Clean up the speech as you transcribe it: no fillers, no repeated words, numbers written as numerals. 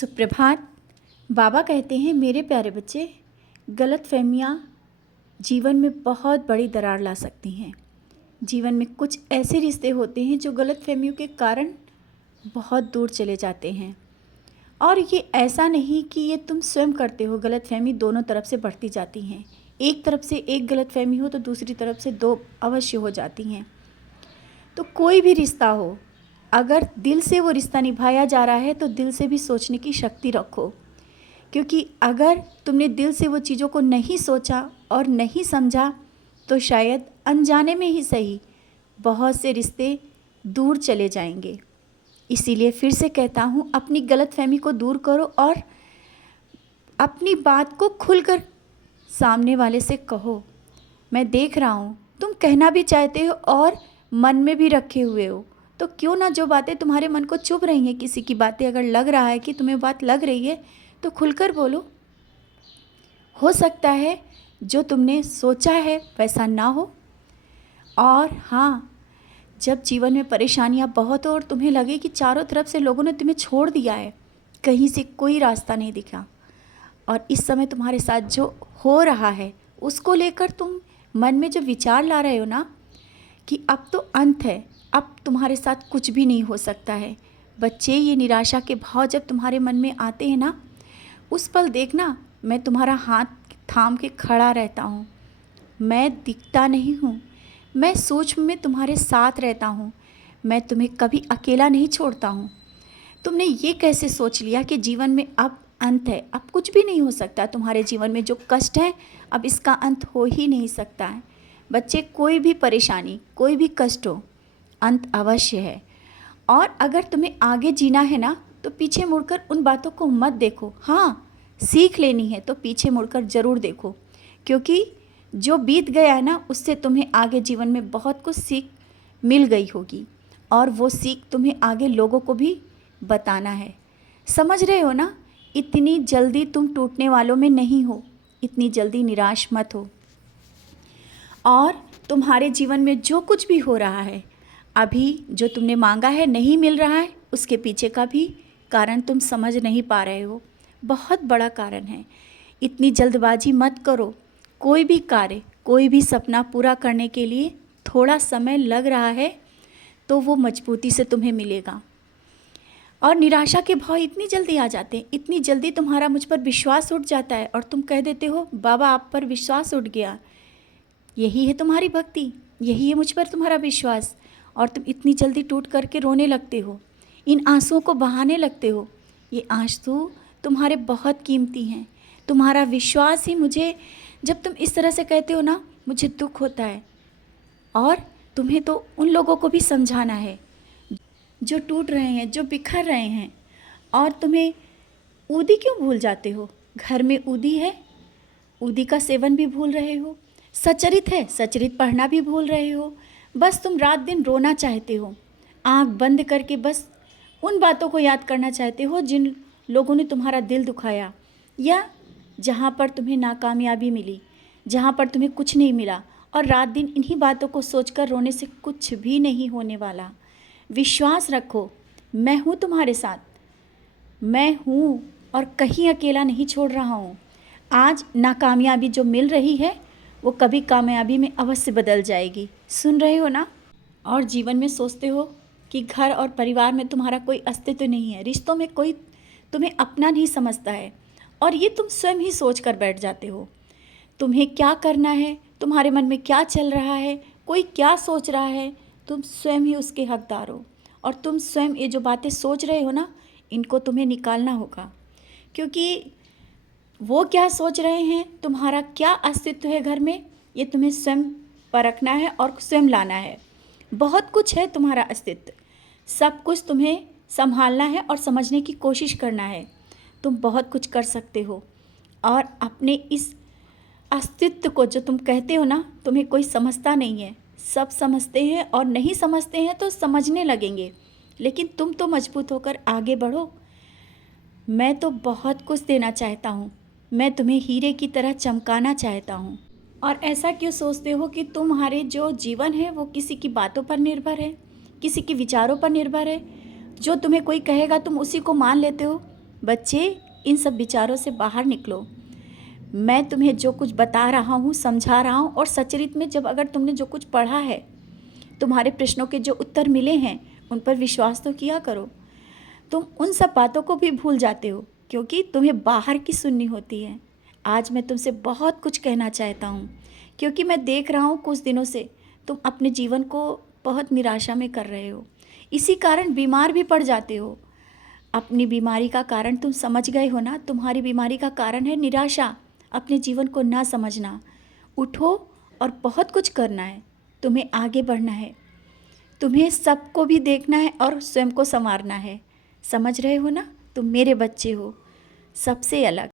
सुप्रभात। बाबा कहते हैं, मेरे प्यारे बच्चे, गलतफहमियाँ जीवन में बहुत बड़ी दरार ला सकती हैं। जीवन में कुछ ऐसे रिश्ते होते हैं जो गलतफहमियों के कारण बहुत दूर चले जाते हैं। और ये ऐसा नहीं कि ये तुम स्वयं करते हो, गलतफहमी दोनों तरफ से बढ़ती जाती हैं। एक तरफ से एक गलतफहमी हो तो दूसरी तरफ से दो अवश्य हो जाती हैं। तो कोई भी रिश्ता हो, अगर दिल से वो रिश्ता निभाया जा रहा है तो दिल से भी सोचने की शक्ति रखो, क्योंकि अगर तुमने दिल से वो चीज़ों को नहीं सोचा और नहीं समझा तो शायद अनजाने में ही सही बहुत से रिश्ते दूर चले जाएंगे। इसीलिए फिर से कहता हूँ, अपनी गलतफहमी को दूर करो और अपनी बात को खुलकर सामने वाले से कहो। मैं देख रहा हूँ तुम कहना भी चाहते हो और मन में भी रखे हुए हो, तो क्यों ना जो बातें तुम्हारे मन को चुभ रही हैं, किसी की बातें अगर लग रहा है कि तुम्हें बात लग रही है तो खुलकर बोलो। हो सकता है जो तुमने सोचा है वैसा ना हो। और हाँ, जब जीवन में परेशानियाँ बहुत हो और तुम्हें लगे कि चारों तरफ से लोगों ने तुम्हें छोड़ दिया है, कहीं से कोई रास्ता नहीं दिखा, और इस समय तुम्हारे साथ जो हो रहा है उसको लेकर तुम मन में जो विचार ला रहे हो ना कि अब तो अंत है, अब तुम्हारे साथ कुछ भी नहीं हो सकता है। बच्चे, ये निराशा के भाव जब तुम्हारे मन में आते हैं ना, उस पल देखना, मैं तुम्हारा हाथ थाम के खड़ा रहता हूँ। मैं दिखता नहीं हूँ, मैं सूक्ष्म में तुम्हारे साथ रहता हूँ। मैं तुम्हें कभी अकेला नहीं छोड़ता हूँ। तुमने ये कैसे सोच लिया कि जीवन में अब अंत है, अब कुछ भी नहीं हो सकता। तुम्हारे जीवन में जो कष्ट है अब इसका अंत हो ही नहीं सकता है। बच्चे, कोई भी परेशानी, कोई भी कष्ट हो, अंत अवश्य है। और अगर तुम्हें आगे जीना है ना तो पीछे मुड़कर उन बातों को मत देखो। हाँ, सीख लेनी है तो पीछे मुड़कर ज़रूर देखो, क्योंकि जो बीत गया है ना उससे तुम्हें आगे जीवन में बहुत कुछ सीख मिल गई होगी, और वो सीख तुम्हें आगे लोगों को भी बताना है। समझ रहे हो ना? इतनी जल्दी तुम टूटने वालों में नहीं हो, इतनी जल्दी निराश मत हो। और तुम्हारे जीवन में जो कुछ भी हो रहा है, अभी जो तुमने मांगा है नहीं मिल रहा है, उसके पीछे का भी कारण तुम समझ नहीं पा रहे हो। बहुत बड़ा कारण है। इतनी जल्दबाजी मत करो। कोई भी कार्य, कोई भी सपना पूरा करने के लिए थोड़ा समय लग रहा है तो वो मजबूती से तुम्हें मिलेगा। और निराशा के भाव इतनी जल्दी आ जाते हैं, इतनी जल्दी तुम्हारा मुझ पर विश्वास उठ जाता है और तुम कह देते हो, बाबा आप पर विश्वास उठ गया। यही है तुम्हारी भक्ति, यही है मुझ पर तुम्हारा विश्वास। और तुम इतनी जल्दी टूट करके रोने लगते हो, इन आंसुओं को बहाने लगते हो। ये आंसू तुम्हारे बहुत कीमती हैं। तुम्हारा विश्वास ही मुझे, जब तुम इस तरह से कहते हो ना, मुझे दुख होता है। और तुम्हें तो उन लोगों को भी समझाना है जो टूट रहे हैं, जो बिखर रहे हैं। और तुम्हें ऊदी क्यों भूल जाते हो? घर में ऊदी है, ऊदी का सेवन भी भूल रहे हो। सचरित है, सचरित पढ़ना भी भूल रहे हो। बस तुम रात दिन रोना चाहते हो, आंख बंद करके बस उन बातों को याद करना चाहते हो जिन लोगों ने तुम्हारा दिल दुखाया, या जहाँ पर तुम्हें नाकामयाबी मिली, जहाँ पर तुम्हें कुछ नहीं मिला। और रात दिन इन्हीं बातों को सोचकर रोने से कुछ भी नहीं होने वाला। विश्वास रखो, मैं हूँ तुम्हारे साथ, मैं हूँ और कहीं अकेला नहीं छोड़ रहा हूँ। आज नाकामयाबी जो मिल रही है वो कभी कामयाबी में अवश्य बदल जाएगी। सुन रहे हो ना? और जीवन में सोचते हो कि घर और परिवार में तुम्हारा कोई अस्तित्व नहीं है, रिश्तों में कोई तुम्हें अपना नहीं समझता है, और ये तुम स्वयं ही सोच कर बैठ जाते हो। तुम्हें क्या करना है, तुम्हारे मन में क्या चल रहा है, कोई क्या सोच रहा है, तुम स्वयं ही उसके हकदार हो। और तुम स्वयं ये जो बातें सोच रहे हो ना, इनको तुम्हें निकालना होगा, क्योंकि वो क्या सोच रहे हैं, तुम्हारा क्या अस्तित्व है घर में, ये तुम्हें स्वयं परखना है और स्वयं लाना है। बहुत कुछ है तुम्हारा अस्तित्व, सब कुछ तुम्हें संभालना है और समझने की कोशिश करना है। तुम बहुत कुछ कर सकते हो, और अपने इस अस्तित्व को जो तुम कहते हो ना, तुम्हें कोई समझता नहीं है। सब समझते हैं, और नहीं समझते हैं तो समझने लगेंगे, लेकिन तुम तो मजबूत होकर आगे बढ़ो। मैं तो बहुत कुछ देना चाहता हूँ, मैं तुम्हें हीरे की तरह चमकाना चाहता हूँ। और ऐसा क्यों सोचते हो कि तुम्हारे जो जीवन है वो किसी की बातों पर निर्भर है, किसी के विचारों पर निर्भर है? जो तुम्हें कोई कहेगा तुम उसी को मान लेते हो। बच्चे, इन सब विचारों से बाहर निकलो। मैं तुम्हें जो कुछ बता रहा हूँ, समझा रहा हूँ, और सचरित में जब अगर तुमने जो कुछ पढ़ा है, तुम्हारे प्रश्नों के जो उत्तर मिले हैं, उन पर विश्वास तो किया करो। तुम उन सब बातों को भी भूल जाते हो क्योंकि तुम्हें बाहर की सुननी होती है। आज मैं तुमसे बहुत कुछ कहना चाहता हूँ क्योंकि मैं देख रहा हूँ कुछ दिनों से तुम अपने जीवन को बहुत निराशा में कर रहे हो। इसी कारण बीमार भी पड़ जाते हो। अपनी बीमारी का कारण तुम समझ गए हो ना। तुम्हारी बीमारी का कारण है निराशा, अपने जीवन को ना समझना। उठो और बहुत कुछ करना है, तुम्हें आगे बढ़ना है, तुम्हें सबको भी देखना है और स्वयं को संवारना है। समझ रहे हो ना, तुम मेरे बच्चे हो, सबसे अलग।